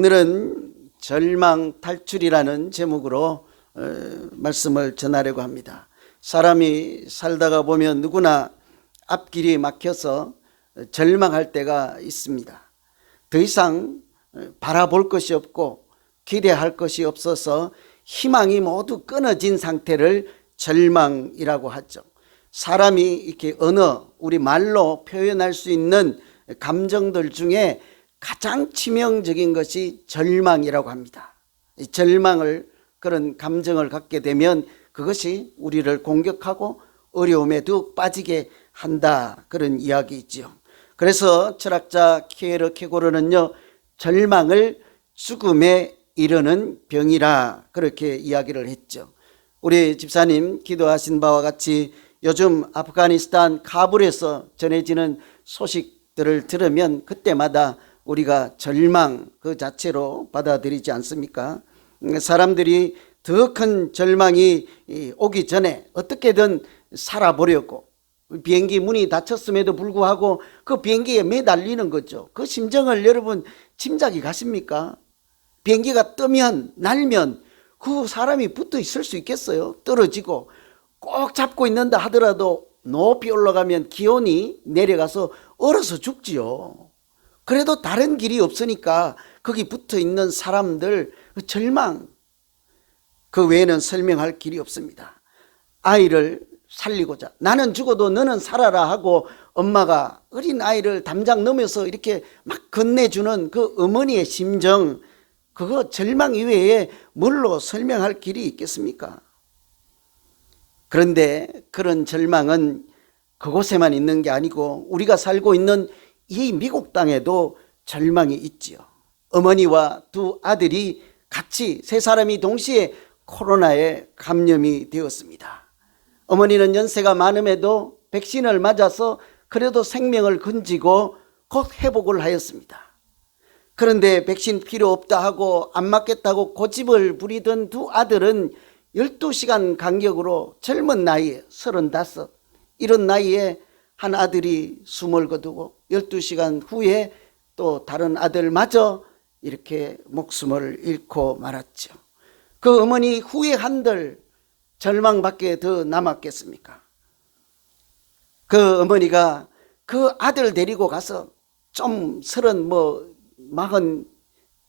오늘은 절망 탈출이라는 제목으로 말씀을 전하려고 합니다. 사람이 살다가 보면 누구나 앞길이 막혀서 절망할 때가 있습니다. 더 이상 바라볼 것이 없고 기대할 것이 없어서 희망이 모두 끊어진 상태를 절망이라고 하죠. 사람이 이렇게 우리 말로 표현할 수 있는 감정들 중에 가장 치명적인 것이 절망이라고 합니다. 그런 감정을 갖게 되면 그것이 우리를 공격하고 어려움에도 빠지게 한다, 그런 이야기이지요. 그래서 철학자 키에르케고르는요, 절망을 죽음에 이르는 병이라 그렇게 이야기를 했죠. 우리 집사님 기도하신 바와 같이 요즘 아프가니스탄 카불에서 전해지는 소식들을 들으면 그때마다 우리가 절망 그 자체로 받아들이지 않습니까? 사람들이 더 큰 절망이 오기 전에 어떻게든 살아보려고 비행기 문이 닫혔음에도 불구하고 그 비행기에 매달리는 거죠. 그 심정을 여러분 짐작이 가십니까? 비행기가 뜨면 날면 그 사람이 붙어 있을 수 있겠어요? 떨어지고 꼭 잡고 있는다 하더라도 높이 올라가면 기온이 내려가서 얼어서 죽지요. 그래도 다른 길이 없으니까 거기 붙어 있는 사람들 절망, 그 외에는 설명할 길이 없습니다. 아이를 살리고자 나는 죽어도 너는 살아라 하고 엄마가 어린 아이를 담장 넘어서 이렇게 막 건네주는 그 어머니의 심정, 그거 절망 이외에 뭘로 설명할 길이 있겠습니까? 그런데 그런 절망은 그곳에만 있는 게 아니고 우리가 살고 있는 이 미국 땅에도 절망이 있지요. 어머니와 두 아들이 같이 세 사람이 동시에 코로나에 감염이 되었습니다. 어머니는 연세가 많음에도 백신을 맞아서 그래도 생명을 건지고 곧 회복을 하였습니다. 그런데 백신 필요 없다 하고 안 맞겠다고 고집을 부리던 두 아들은 12시간 간격으로 젊은 나이에 35 이런 나이에 한 아들이 숨을 거두고 12시간 후에 또 다른 아들마저 이렇게 목숨을 잃고 말았죠. 그 어머니 후회한들 절망밖에 더 남았겠습니까? 그 어머니가 그 아들 데리고 가서 좀 40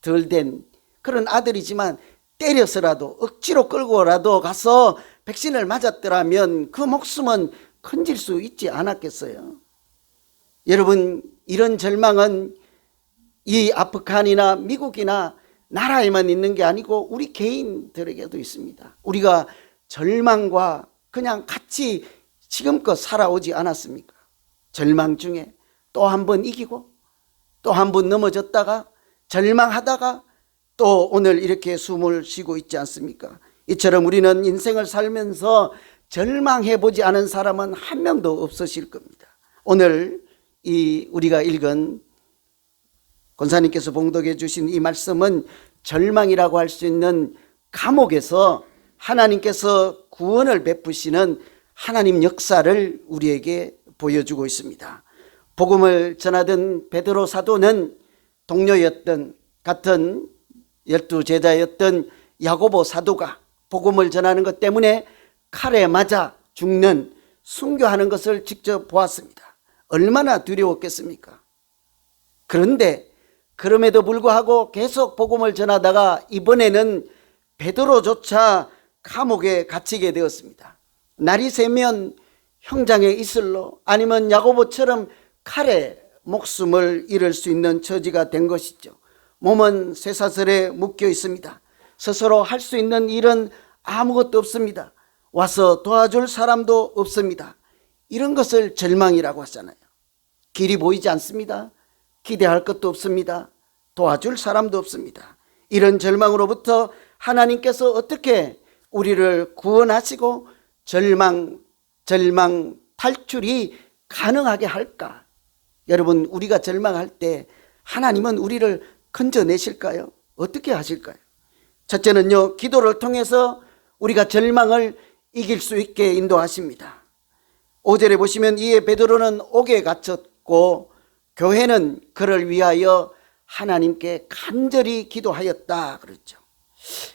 덜 된 그런 아들이지만 때려서라도 억지로 끌고라도 가서 백신을 맞았더라면 그 목숨은 건질 수 있지 않았겠어요? 여러분, 이런 절망은 이 아프간이나 미국이나 나라에만 있는 게 아니고 우리 개인들에게도 있습니다. 우리가 절망과 그냥 같이 지금껏 살아오지 않았습니까? 절망 중에 또 한 번 이기고 또 한 번 넘어졌다가 절망하다가 또 오늘 이렇게 숨을 쉬고 있지 않습니까? 이처럼 우리는 인생을 살면서 절망해보지 않은 사람은 한 명도 없으실 겁니다. 오늘 우리가 읽은 권사님께서 봉독해 주신 이 말씀은 절망이라고 할 수 있는 감옥에서 하나님께서 구원을 베푸시는 하나님 역사를 우리에게 보여주고 있습니다. 복음을 전하던 베드로 사도는 동료였던 같은 12제자였던 야고보 사도가 복음을 전하는 것 때문에 칼에 맞아 죽는 순교하는 것을 직접 보았습니다. 얼마나 두려웠겠습니까? 그런데 그럼에도 불구하고 계속 복음을 전하다가 이번에는 베드로조차 감옥에 갇히게 되었습니다. 날이 새면 형장에 이슬로 아니면 야고보처럼 칼에 목숨을 잃을 수 있는 처지가 된 것이죠. 몸은 쇠사슬에 묶여 있습니다. 스스로 할 수 있는 일은 아무것도 없습니다. 와서 도와줄 사람도 없습니다. 이런 것을 절망이라고 하잖아요. 길이 보이지 않습니다. 기대할 것도 없습니다. 도와줄 사람도 없습니다. 이런 절망으로부터 하나님께서 어떻게 우리를 구원하시고 절망 탈출이 가능하게 할까? 여러분, 우리가 절망할 때 하나님은 우리를 건져내실까요? 어떻게 하실까요? 첫째는요, 기도를 통해서 우리가 절망을 이길 수 있게 인도하십니다. 5절에 보시면 이에 베드로는 옥에 갇혔고 교회는 그를 위하여 하나님께 간절히 기도하였다 그랬죠.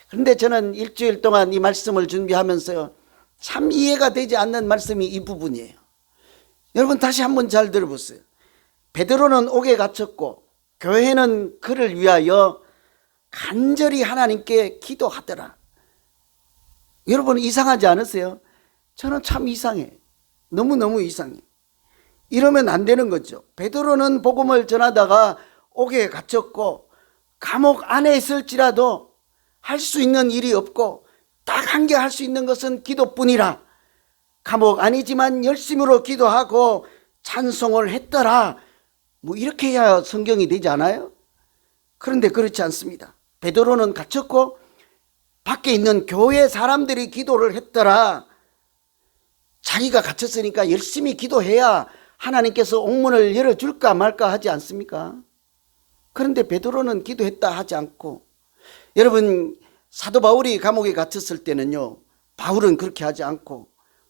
그런데 저는 일주일 동안 이 말씀을 준비하면서 참 이해가 되지 않는 말씀이 이 부분이에요. 여러분 다시 한번 잘 들어보세요. 베드로는 옥에 갇혔고 교회는 그를 위하여 간절히 하나님께 기도하더라. 여러분 이상하지 않으세요? 저는 참 이상해. 너무너무 이상해. 이러면 안 되는 거죠. 베드로는 복음을 전하다가 옥에 갇혔고 감옥 안에 있을지라도 할 수 있는 일이 없고 딱 한 개 할 수 있는 것은 기도뿐이라. 감옥 아니지만 열심으로 기도하고 찬송을 했더라. 뭐 이렇게 해야 성경이 되지 않아요? 그런데 그렇지 않습니다. 베드로는 갇혔고 밖에 있는 교회 사람들이 기도를 했더라. 자기가 갇혔으니까 열심히 기도해야 하나님께서 옥문을 열어줄까 말까 하지 않습니까? 그런데 베드로는 기도했다 하지 않고, 여러분 사도 바울이 감옥에 갇혔을 때는요, 바울은 그렇게 하지 않고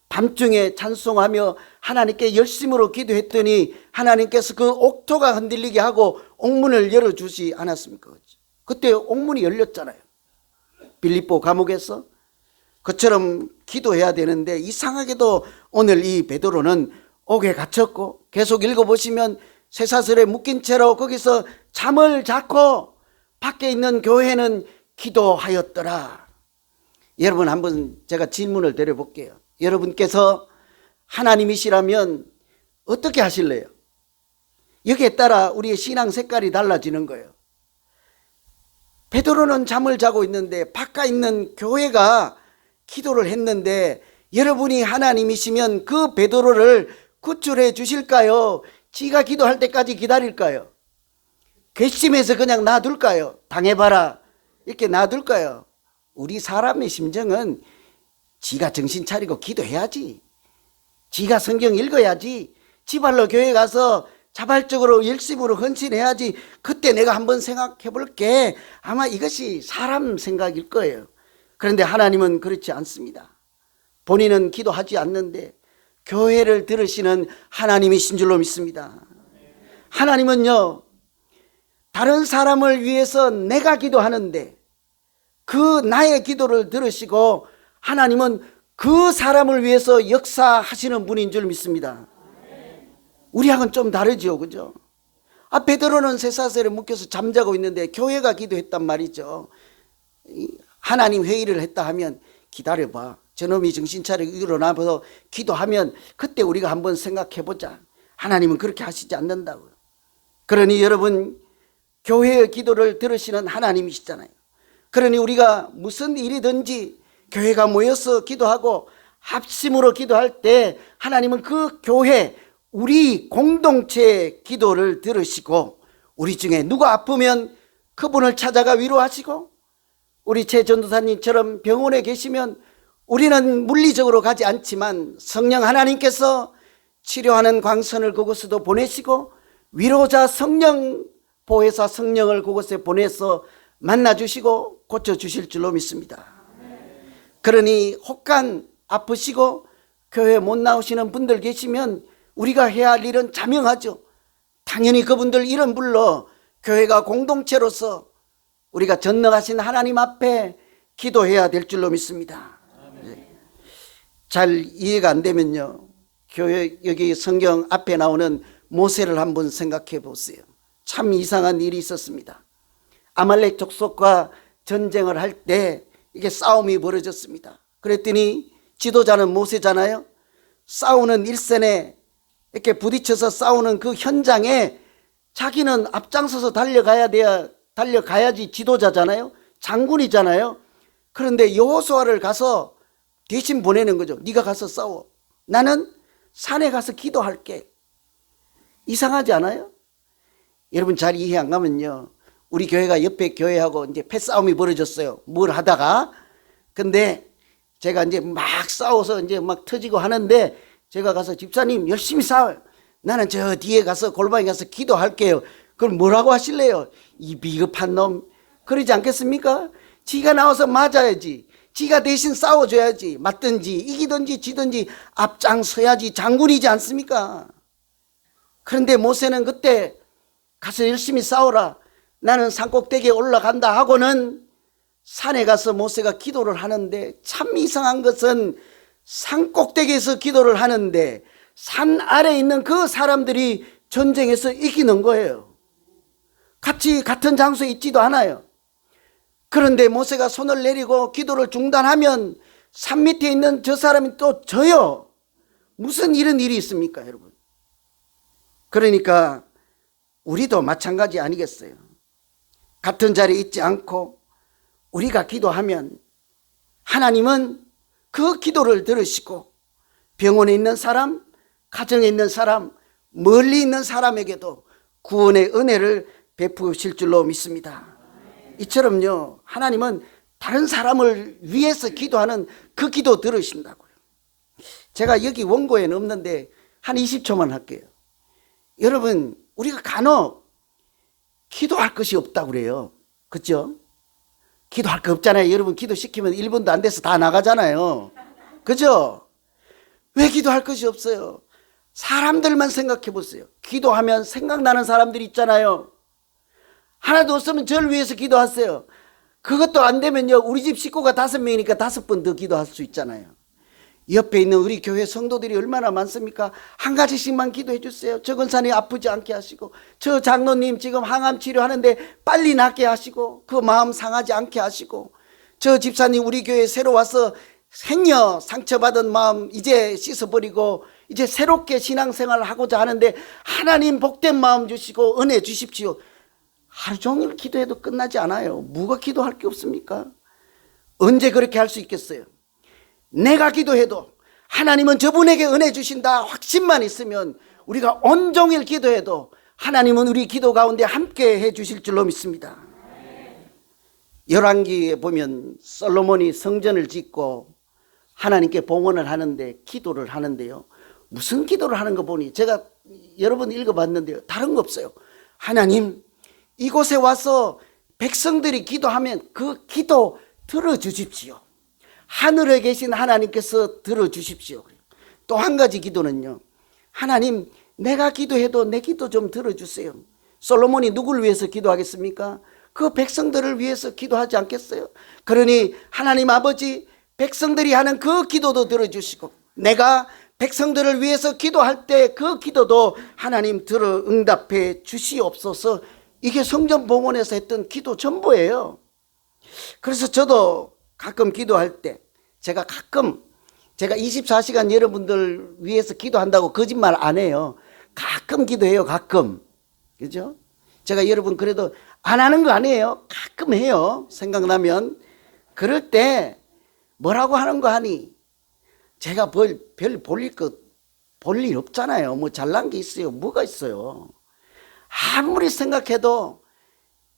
밤중에 찬송하며 하나님께 열심으로 기도했더니 하나님께서 그 옥토가 흔들리게 하고 옥문을 열어주지 않았습니까? 그때 옥문이 열렸잖아요. 빌립보 감옥에서. 그처럼 기도해야 되는데 이상하게도 오늘 이 베드로는 옥에 갇혔고, 계속 읽어보시면 쇠사슬에 묶인 채로 거기서 잠을 자고 밖에 있는 교회는 기도하였더라. 여러분 한번 제가 질문을 드려볼게요. 여러분께서 하나님이시라면 어떻게 하실래요? 여기에 따라 우리의 신앙 색깔이 달라지는 거예요. 베드로는 잠을 자고 있는데 바깥에 있는 교회가 기도를 했는데, 여러분이 하나님이시면 그 베드로를 구출해 주실까요? 지가 기도할 때까지 기다릴까요? 괘씸해서 그냥 놔둘까요? 당해봐라 이렇게 놔둘까요? 우리 사람의 심정은 지가 정신 차리고 기도해야지, 지가 성경 읽어야지, 지발로 교회 가서 자발적으로 열심으로 헌신해야지, 그때 내가 한번 생각해 볼게, 아마 이것이 사람 생각일 거예요. 그런데 하나님은 그렇지 않습니다. 본인은 기도하지 않는데 교회를 들으시는 하나님이신 줄로 믿습니다. 하나님은요, 다른 사람을 위해서 내가 기도하는데 그 나의 기도를 들으시고 하나님은 그 사람을 위해서 역사하시는 분인 줄 믿습니다. 우리하고는 좀 다르죠, 그죠? 베드로는 쇠사슬에 묶여서 잠자고 있는데 교회가 기도했단 말이죠. 하나님 회의를 했다 하면 기다려봐, 저놈이 정신 차리고 일어나서 기도하면 그때 우리가 한번 생각해보자. 하나님은 그렇게 하시지 않는다고요. 그러니 여러분, 교회의 기도를 들으시는 하나님이시잖아요. 그러니 우리가 무슨 일이든지 교회가 모여서 기도하고 합심으로 기도할 때 하나님은 그 교회, 우리 공동체의 기도를 들으시고 우리 중에 누가 아프면 그분을 찾아가 위로하시고, 우리 최 전도사님처럼 병원에 계시면 우리는 물리적으로 가지 않지만 성령 하나님께서 치료하는 광선을 그곳에도 보내시고 위로자 성령, 보혜사 성령을 그곳에 보내서 만나주시고 고쳐주실 줄로 믿습니다. 그러니 혹간 아프시고 교회 못 나오시는 분들 계시면 우리가 해야 할 일은 자명하죠. 당연히 그분들 이름 불러 교회가 공동체로서 우리가 전능하신 하나님 앞에 기도해야 될 줄로 믿습니다. 잘 이해가 안 되면요, 교회 여기 성경 앞에 나오는 모세를 한번 생각해 보세요. 참 이상한 일이 있었습니다. 아말렉 족속과 전쟁을 할 때 이게 싸움이 벌어졌습니다. 그랬더니 지도자는 모세잖아요. 싸우는 일선에 이렇게 부딪혀서 싸우는 그 현장에 자기는 앞장서서 달려가야지 지도자잖아요. 장군이잖아요. 그런데 여호수아를 가서 대신 보내는 거죠. 네가 가서 싸워, 나는 산에 가서 기도할게. 이상하지 않아요? 여러분 잘 이해 안 가면요, 우리 교회가 옆에 교회하고 이제 패싸움이 벌어졌어요. 뭘 하다가. 근데 제가 이제 막 싸워서 이제 막 터지고 하는데 제가 가서 집사님 열심히 싸워요, 나는 저 뒤에 가서 골방에 가서 기도할게요. 그럼 뭐라고 하실래요? 이 비겁한 놈. 그러지 않겠습니까? 지가 나와서 맞아야지, 지가 대신 싸워줘야지, 맞든지 이기든지 지든지 앞장서야지 장군이지 않습니까? 그런데 모세는 그때 가서 열심히 싸워라, 나는 산꼭대기에 올라간다 하고는 산에 가서 모세가 기도를 하는데, 참 이상한 것은 산꼭대기에서 기도를 하는데 산 아래에 있는 그 사람들이 전쟁에서 이기는 거예요. 같은 장소에 있지도 않아요. 그런데 모세가 손을 내리고 기도를 중단하면 산 밑에 있는 저 사람이 또 져요. 무슨 이런 일이 있습니까, 여러분? 그러니까 우리도 마찬가지 아니겠어요? 같은 자리에 있지 않고 우리가 기도하면 하나님은 그 기도를 들으시고 병원에 있는 사람, 가정에 있는 사람, 멀리 있는 사람에게도 구원의 은혜를 베푸실 줄로 믿습니다. 이처럼요, 하나님은 다른 사람을 위해서 기도하는 그 기도 들으신다고요. 제가 여기 원고에는 없는데 한 20초만 할게요. 여러분, 우리가 간혹 기도할 것이 없다고 그래요. 그렇죠? 기도할 거 없잖아요. 여러분, 기도시키면 1분도 안 돼서 다 나가잖아요. 그죠? 왜 기도할 것이 없어요? 사람들만 생각해 보세요. 기도하면 생각나는 사람들이 있잖아요. 하나도 없으면 저를 위해서 기도하세요. 그것도 안 되면요, 우리 집 식구가 5명이니까 5번 더 기도할 수 있잖아요. 옆에 있는 우리 교회 성도들이 얼마나 많습니까? 한 가지씩만 기도해 주세요. 저 권사님 아프지 않게 하시고, 저 장로님 지금 항암 치료하는데 빨리 낫게 하시고, 그 마음 상하지 않게 하시고, 저 집사님 우리 교회 새로 와서 생녀 상처받은 마음 이제 씻어버리고 이제 새롭게 신앙생활을 하고자 하는데 하나님 복된 마음 주시고 은혜 주십시오. 하루 종일 기도해도 끝나지 않아요. 뭐가 기도할 게 없습니까? 언제 그렇게 할 수 있겠어요? 내가 기도해도 하나님은 저분에게 은혜 주신다 확신만 있으면 우리가 온종일 기도해도 하나님은 우리 기도 가운데 함께 해 주실 줄로 믿습니다. 열왕기에 보면 솔로몬이 성전을 짓고 하나님께 봉헌을 하는데 기도를 하는데요, 무슨 기도를 하는 거 보니 제가 여러 번 읽어봤는데요, 다른 거 없어요. 하나님, 이곳에 와서 백성들이 기도하면 그 기도 들어주십시오. 하늘에 계신 하나님께서 들어주십시오. 또 한 가지 기도는요, 하나님, 내가 기도해도 내 기도 좀 들어주세요. 솔로몬이 누구를 위해서 기도하겠습니까? 그 백성들을 위해서 기도하지 않겠어요? 그러니 하나님 아버지, 백성들이 하는 그 기도도 들어주시고 내가 백성들을 위해서 기도할 때 그 기도도 하나님 들어 응답해 주시옵소서. 이게 성전 봉헌에서 했던 기도 전부예요. 그래서 저도 가끔 기도할 때 제가 24시간 여러분들 위해서 기도한다고 거짓말 안 해요. 가끔 기도해요. 가끔. 그죠? 제가 여러분 그래도 안 하는 거 아니에요. 가끔 해요. 생각나면. 그럴 때 뭐라고 하는 거 하니, 제가 별 볼 일 없잖아요. 뭐 잘난 게 있어요. 뭐가 있어요. 아무리 생각해도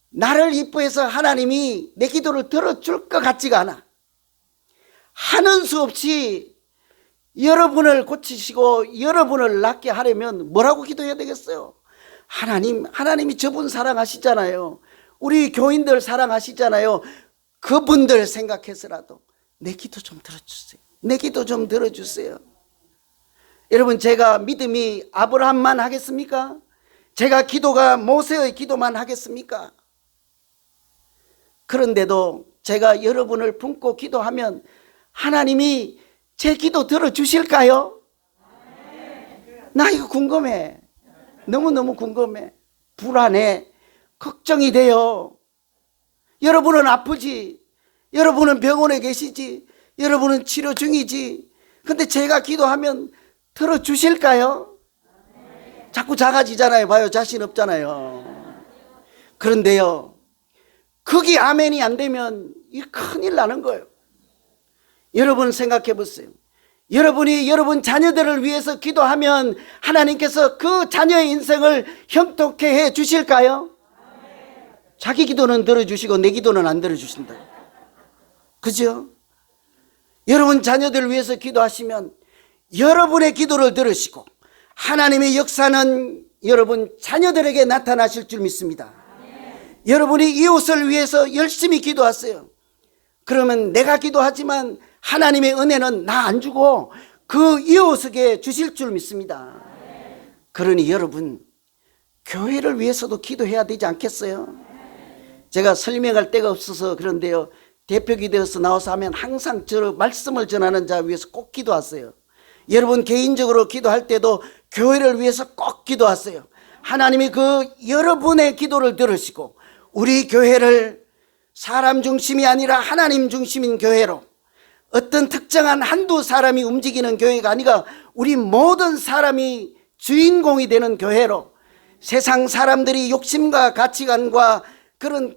나를 이뻐해서 하나님이 내 기도를 들어줄 것 같지가 않아. 하는 수 없이 여러분을 고치시고 여러분을 낫게 하려면 뭐라고 기도해야 되겠어요? 하나님이 저분 사랑하시잖아요. 우리 교인들 사랑하시잖아요. 그분들 생각해서라도 내 기도 좀 들어주세요. 내 기도 좀 들어주세요. 여러분, 제가 믿음이 아브라함만 하겠습니까? 제가 기도가 모세의 기도만 하겠습니까? 그런데도 제가 여러분을 품고 기도하면 하나님이 제 기도 들어주실까요? 나 이거 궁금해. 너무너무 궁금해. 불안해. 걱정이 돼요. 여러분은 아프지. 여러분은 병원에 계시지. 여러분은 치료 중이지. 근데 제가 기도하면 들어주실까요? 자꾸 작아지잖아요. 봐요. 자신 없잖아요. 그런데요, 그게 아멘이 안 되면 이 큰일 나는 거예요. 여러분 생각해 보세요. 여러분이 여러분 자녀들을 위해서 기도하면 하나님께서 그 자녀의 인생을 형통케 해 주실까요? 자기 기도는 들어주시고 내 기도는 안 들어주신다. 그죠? 여러분 자녀들을 위해서 기도하시면 여러분의 기도를 들으시고 하나님의 역사는 여러분 자녀들에게 나타나실 줄 믿습니다. 여러분이 이웃을 위해서 열심히 기도하세요. 그러면 내가 기도하지만 하나님의 은혜는 나 안 주고 그 이웃에게 주실 줄 믿습니다. 그러니 여러분 교회를 위해서도 기도해야 되지 않겠어요? 제가 설명할 데가 없어서 그런데요, 대표 기도에서 나와서 하면 항상 저 말씀을 전하는 자 위해서 꼭 기도하세요. 여러분 개인적으로 기도할 때도 교회를 위해서 꼭 기도하세요. 하나님이 그 여러분의 기도를 들으시고 우리 교회를 사람 중심이 아니라 하나님 중심인 교회로, 어떤 특정한 한두 사람이 움직이는 교회가 아니라 우리 모든 사람이 주인공이 되는 교회로, 세상 사람들이 욕심과 가치관과 그런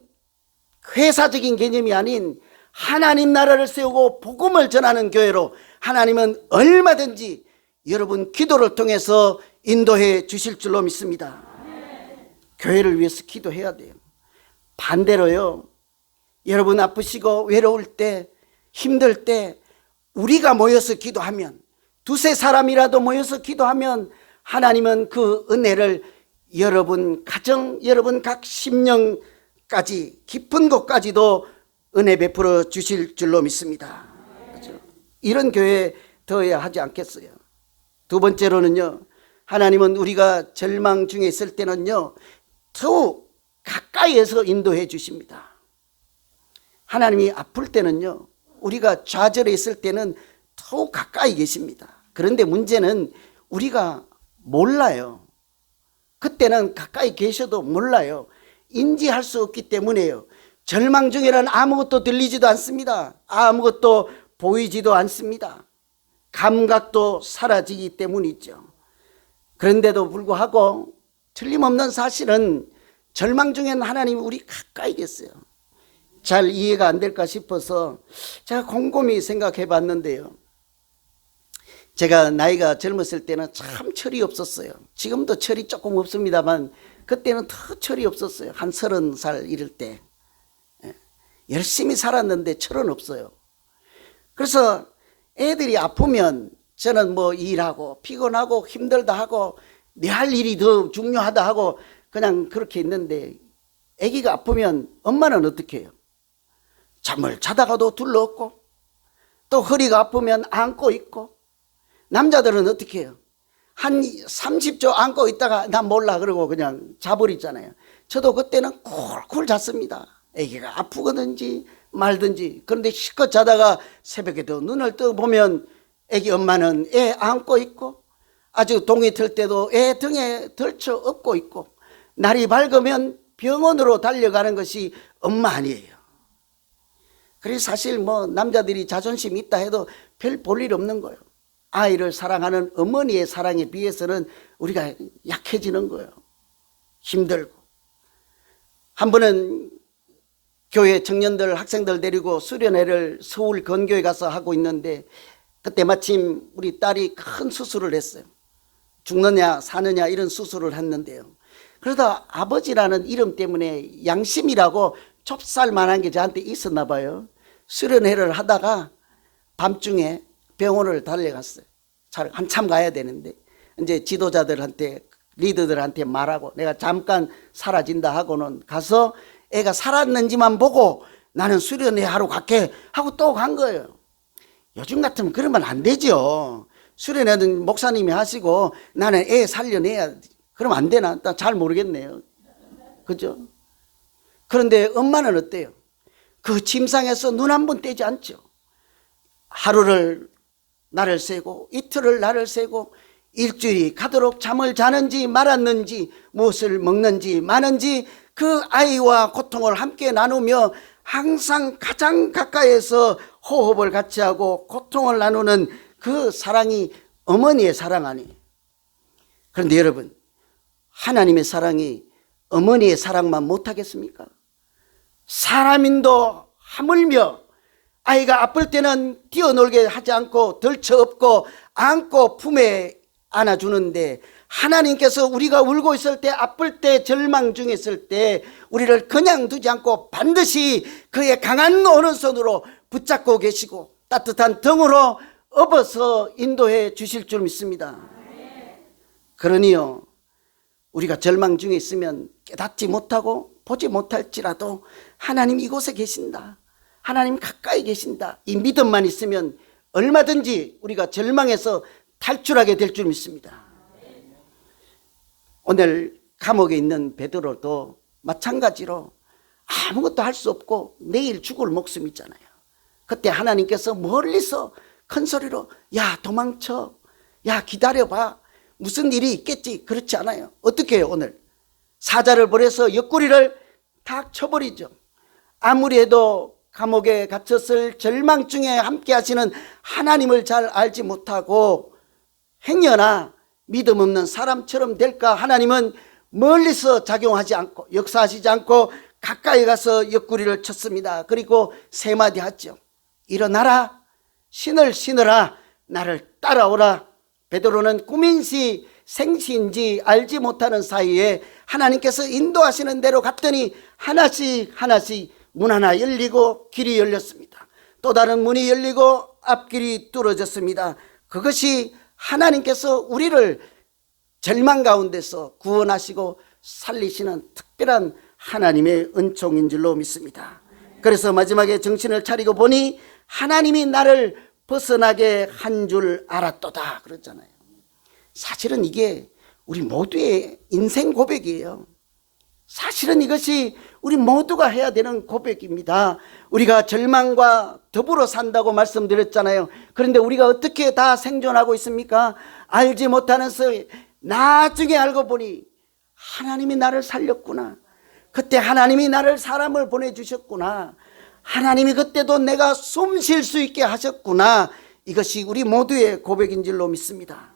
회사적인 개념이 아닌 하나님 나라를 세우고 복음을 전하는 교회로 하나님은 얼마든지 여러분 기도를 통해서 인도해 주실 줄로 믿습니다. 교회를 위해서 기도해야 돼요. 반대로요, 여러분 아프시고 외로울 때, 힘들 때 우리가 모여서 기도하면, 두세 사람이라도 모여서 기도하면 하나님은 그 은혜를 여러분 가정, 여러분 각 심령까지 깊은 곳까지도 은혜 베풀어 주실 줄로 믿습니다. 그렇죠? 이런 교회 더해야 하지 않겠어요? 두 번째로는요, 하나님은 우리가 절망 중에 있을 때는요 더욱 가까이에서 인도해 주십니다. 하나님이 아플 때는요, 우리가 좌절해 있을 때는 더욱 가까이 계십니다. 그런데 문제는 우리가 몰라요. 그때는 가까이 계셔도 몰라요. 인지할 수 없기 때문에요. 절망 중에는 아무것도 들리지도 않습니다. 아무것도 보이지도 않습니다. 감각도 사라지기 때문이죠. 그런데도 불구하고 틀림없는 사실은 절망 중에는 하나님이 우리 가까이 계세요. 잘 이해가 안 될까 싶어서 제가 곰곰이 생각해 봤는데요, 제가 나이가 젊었을 때는 참 철이 없었어요. 지금도 철이 조금 없습니다만 그때는 더 철이 없었어요. 한 30살 이럴 때 열심히 살았는데 철은 없어요. 그래서 애들이 아프면 저는 뭐 일하고 피곤하고 힘들다 하고 내 할 일이 더 중요하다 하고 그냥 그렇게 있는데, 아기가 아프면 엄마는 어떻게 해요? 잠을 자다가도 둘러엎고, 또 허리가 아프면 안고 있고, 남자들은 어떻게 해요? 한 30초 안고 있다가 난 몰라 그러고 그냥 자버리잖아요. 저도 그때는 쿨쿨 잤습니다. 아기가 아프거든지 말든지. 그런데 실컷 자다가 새벽에도 눈을 떠보면 아기 엄마는 애 안고 있고, 아주 동이 틀 때도 애 등에 덜쳐 업고 있고, 날이 밝으면 병원으로 달려가는 것이 엄마 아니에요. 그래서 사실 뭐 남자들이 자존심이 있다 해도 별 볼 일 없는 거예요. 아이를 사랑하는 어머니의 사랑에 비해서는 우리가 약해지는 거예요. 힘들고. 한 번은 교회 청년들, 학생들 데리고 수련회를 서울 건교에 가서 하고 있는데, 그때 마침 우리 딸이 큰 수술을 했어요. 죽느냐 사느냐 이런 수술을 했는데요, 그러다 아버지라는 이름 때문에 양심이라고 좁쌀만한 게 저한테 있었나 봐요. 수련회를 하다가 밤중에 병원을 달려갔어요. 한참 가야 되는데 이제 지도자들한테, 리더들한테 말하고 내가 잠깐 사라진다 하고는 가서 애가 살았는지만 보고 나는 수련회 하러 갈게 하고 또 간 거예요. 요즘 같으면 그러면 안 되죠. 수련회는 목사님이 하시고 나는 애 살려내야, 그러면 안 되나? 잘 모르겠네요. 그죠? 그런데 엄마는 어때요? 그 침상에서 눈 한 번 떼지 않죠. 하루를 날을 새고 이틀을 날을 새고 일주일이 가도록 잠을 자는지 말았는지, 무엇을 먹는지 마는지 그 아이와 고통을 함께 나누며 항상 가장 가까이에서 호흡을 같이 하고 고통을 나누는 그 사랑이 어머니의 사랑 아니에요. 그런데 여러분, 하나님의 사랑이 어머니의 사랑만 못하겠습니까? 사람인도 하물며 아이가 아플 때는 뛰어놀게 하지 않고 덜쳐업고 안고 품에 안아주는데, 하나님께서 우리가 울고 있을 때, 아플 때, 절망 중에 있을 때 우리를 그냥 두지 않고 반드시 그의 강한 오른손으로 붙잡고 계시고 따뜻한 등으로 업어서 인도해 주실 줄 믿습니다. 그러니요, 우리가 절망 중에 있으면 깨닫지 못하고 보지 못할지라도 하나님 이곳에 계신다, 하나님 가까이 계신다, 이 믿음만 있으면 얼마든지 우리가 절망에서 탈출하게 될 줄 믿습니다. 오늘 감옥에 있는 베드로도 마찬가지로 아무것도 할 수 없고 내일 죽을 목숨 있잖아요. 그때 하나님께서 멀리서 큰 소리로 야 도망쳐, 야 기다려봐, 무슨 일이 있겠지. 그렇지 않아요. 어떻게 해요? 오늘 사자를 보내서 옆구리를 탁 쳐버리죠. 아무리 해도 감옥에 갇혔을 절망 중에 함께 하시는 하나님을 잘 알지 못하고 행여나 믿음 없는 사람처럼 될까, 하나님은 멀리서 작용하지 않고 역사하시지 않고 가까이 가서 옆구리를 쳤습니다. 그리고 세 마디 하죠. 일어나라, 신을 신으라, 나를 따라오라. 베드로는 꿈인지 생시인지 알지 못하는 사이에 하나님께서 인도하시는 대로 갔더니 하나씩 하나씩 문 하나 열리고 길이 열렸습니다. 또 다른 문이 열리고 앞길이 뚫어졌습니다. 그것이 하나님께서 우리를 절망 가운데서 구원하시고 살리시는 특별한 하나님의 은총인 줄로 믿습니다. 그래서 마지막에 정신을 차리고 보니 하나님이 나를 벗어나게 한 줄 알았도다 그랬잖아요. 사실은 이게 우리 모두의 인생 고백이에요. 사실은 이것이 우리 모두가 해야 되는 고백입니다. 우리가 절망과 더불어 산다고 말씀드렸잖아요. 그런데 우리가 어떻게 다 생존하고 있습니까? 알지 못하는 사이 나중에 알고 보니 하나님이 나를 살렸구나. 그때 하나님이 나를 사람을 보내주셨구나. 하나님이 그때도 내가 숨 쉴 수 있게 하셨구나. 이것이 우리 모두의 고백인 줄로 믿습니다.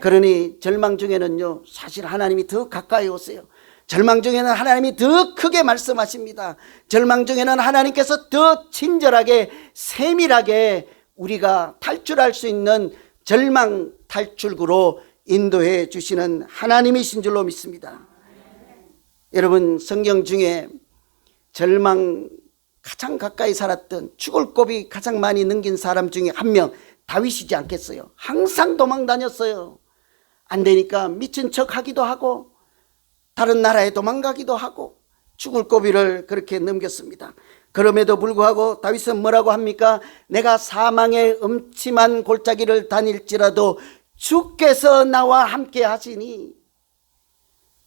그러니 절망 중에는요, 사실 하나님이 더 가까이 오세요. 절망 중에는 하나님이 더 크게 말씀하십니다. 절망 중에는 하나님께서 더 친절하게 세밀하게 우리가 탈출할 수 있는 절망 탈출구로 인도해 주시는 하나님이신 줄로 믿습니다. 여러분, 성경 중에 절망 가장 가까이 살았던, 죽을 고비 가장 많이 넘긴 사람 중에 한 명, 다윗이지 않겠어요? 항상 도망 다녔어요. 안 되니까 미친 척 하기도 하고 다른 나라에 도망가기도 하고 죽을 고비를 그렇게 넘겼습니다. 그럼에도 불구하고 다윗은 뭐라고 합니까? 내가 사망의 음침한 골짜기를 다닐지라도 주께서 나와 함께 하시니,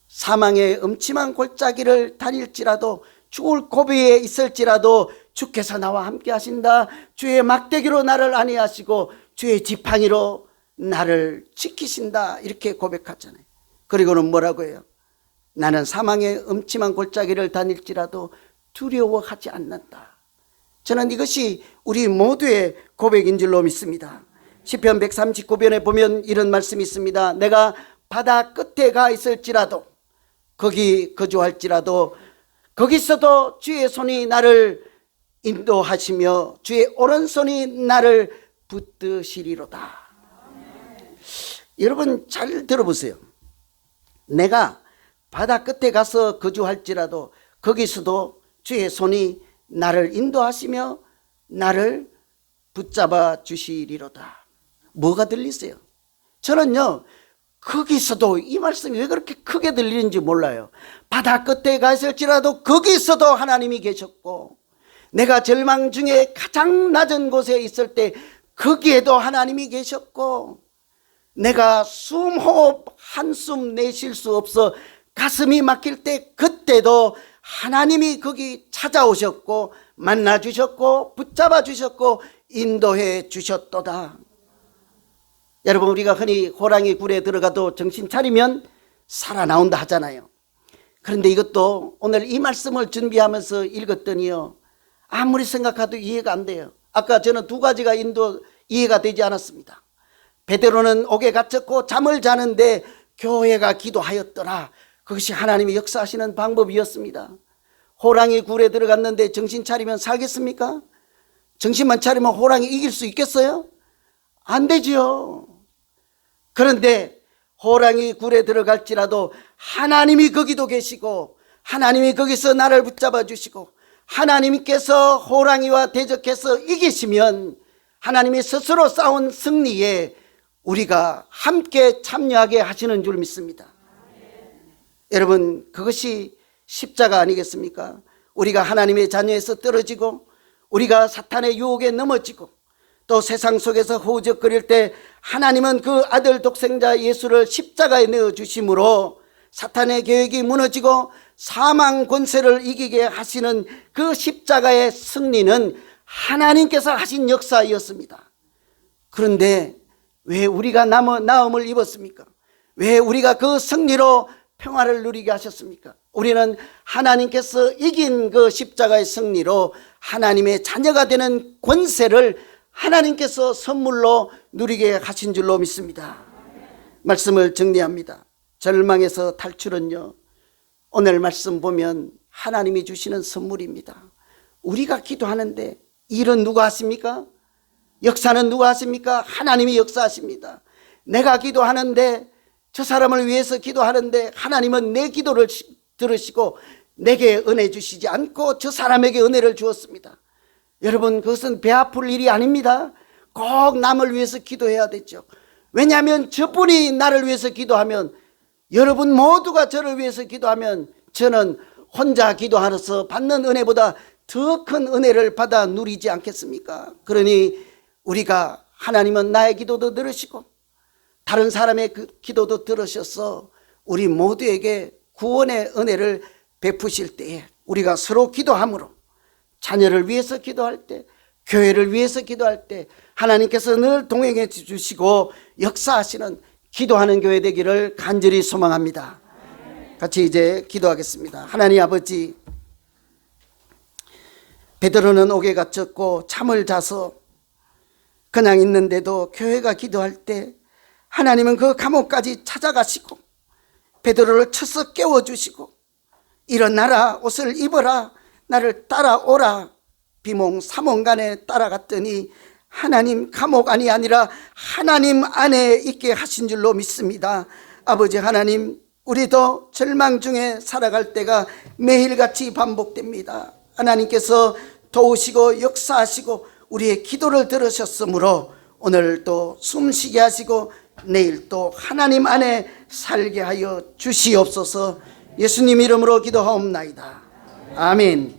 사망의 음침한 골짜기를 다닐지라도 죽을 고비에 있을지라도 주께서 나와 함께 하신다. 주의 막대기로 나를 안위하시고 주의 지팡이로 나를 지키신다. 이렇게 고백하잖아요. 그리고는 뭐라고 해요? 나는 사망의 음침한 골짜기를 다닐지라도 두려워하지 않는다. 저는 이것이 우리 모두의 고백인 줄로 믿습니다. 시편 139편에 보면 이런 말씀이 있습니다. 내가 바다 끝에 가 있을지라도, 거기 거주할지라도 거기서도 주의 손이 나를 인도하시며 주의 오른손이 나를 붙드시리로다. 여러분 잘 들어보세요. 내가 바다 끝에 가서 거주할지라도 거기서도 주의 손이 나를 인도하시며 나를 붙잡아 주시리로다. 뭐가 들리세요? 저는요, 거기서도, 이 말씀이 왜 그렇게 크게 들리는지 몰라요. 바다 끝에 가 있을지라도 거기서도 하나님이 계셨고, 내가 절망 중에 가장 낮은 곳에 있을 때 거기에도 하나님이 계셨고, 내가 숨호흡 한숨 내쉴 수 없어 가슴이 막힐 때 그때도 하나님이 거기 찾아오셨고 만나 주셨고 붙잡아 주셨고 인도해 주셨도다. 여러분, 우리가 흔히 호랑이 굴에 들어가도 정신 차리면 살아나온다 하잖아요. 그런데 이것도 오늘 이 말씀을 준비하면서 읽었더니요, 아무리 생각해도 이해가 안 돼요. 아까 저는 두 가지가 이해가 되지 않았습니다. 베드로는 옥에 갇혔고 잠을 자는데 교회가 기도하였더라. 그것이 하나님이 역사하시는 방법이었습니다. 호랑이 굴에 들어갔는데 정신 차리면 살겠습니까? 정신만 차리면 호랑이 이길 수 있겠어요? 안 되지요. 그런데 호랑이 굴에 들어갈지라도 하나님이 거기도 계시고 하나님이 거기서 나를 붙잡아 주시고 하나님께서 호랑이와 대적해서 이기시면 하나님이 스스로 싸운 승리에 우리가 함께 참여하게 하시는 줄 믿습니다. 여러분, 그것이 십자가 아니겠습니까? 우리가 하나님의 자녀에서 떨어지고 우리가 사탄의 유혹에 넘어지고 또 세상 속에서 허우적거릴 때 하나님은 그 아들 독생자 예수를 십자가에 내어주심으로 사탄의 계획이 무너지고 사망 권세를 이기게 하시는 그 십자가의 승리는 하나님께서 하신 역사였습니다. 그런데 왜 우리가 나음을 입었습니까? 왜 우리가 그 승리로 평화를 누리게 하셨습니까? 우리는 하나님께서 이긴 그 십자가의 승리로 하나님의 자녀가 되는 권세를 하나님께서 선물로 누리게 하신 줄로 믿습니다. 말씀을 정리합니다. 절망에서 탈출은요, 오늘 말씀 보면 하나님이 주시는 선물입니다. 우리가 기도하는데 일은 누가 하십니까? 역사는 누가 하십니까? 하나님이 역사하십니다. 내가 기도하는데, 저 사람을 위해서 기도하는데 하나님은 내 기도를 들으시고 내게 은혜 주시지 않고 저 사람에게 은혜를 주었습니다. 여러분, 그것은 배 아플 일이 아닙니다. 꼭 남을 위해서 기도해야 되죠. 왜냐하면 저분이 나를 위해서 기도하면, 여러분 모두가 저를 위해서 기도하면 저는 혼자 기도하면서 받는 은혜보다 더 큰 은혜를 받아 누리지 않겠습니까? 그러니 우리가, 하나님은 나의 기도도 들으시고 다른 사람의 그 기도도 들으셔서 우리 모두에게 구원의 은혜를 베푸실 때에 우리가 서로 기도함으로, 자녀를 위해서 기도할 때, 교회를 위해서 기도할 때 하나님께서 늘 동행해 주시고 역사하시는 기도하는 교회 되기를 간절히 소망합니다. 같이 이제 기도하겠습니다. 하나님 아버지, 베드로는 옥에 갇혔고 잠을 자서 그냥 있는데도 교회가 기도할 때 하나님은 그 감옥까지 찾아가시고 베드로를 쳐서 깨워주시고, 일어나라, 옷을 입어라, 나를 따라오라, 비몽사몽간에 따라갔더니 하나님 감옥 안이 아니라 하나님 안에 있게 하신 줄로 믿습니다. 아버지 하나님, 우리도 절망 중에 살아갈 때가 매일같이 반복됩니다. 하나님께서 도우시고 역사하시고 우리의 기도를 들으셨으므로 오늘 또 숨쉬게 하시고 내일 또 하나님 안에 살게 하여 주시옵소서. 예수님 이름으로 기도하옵나이다. 아멘.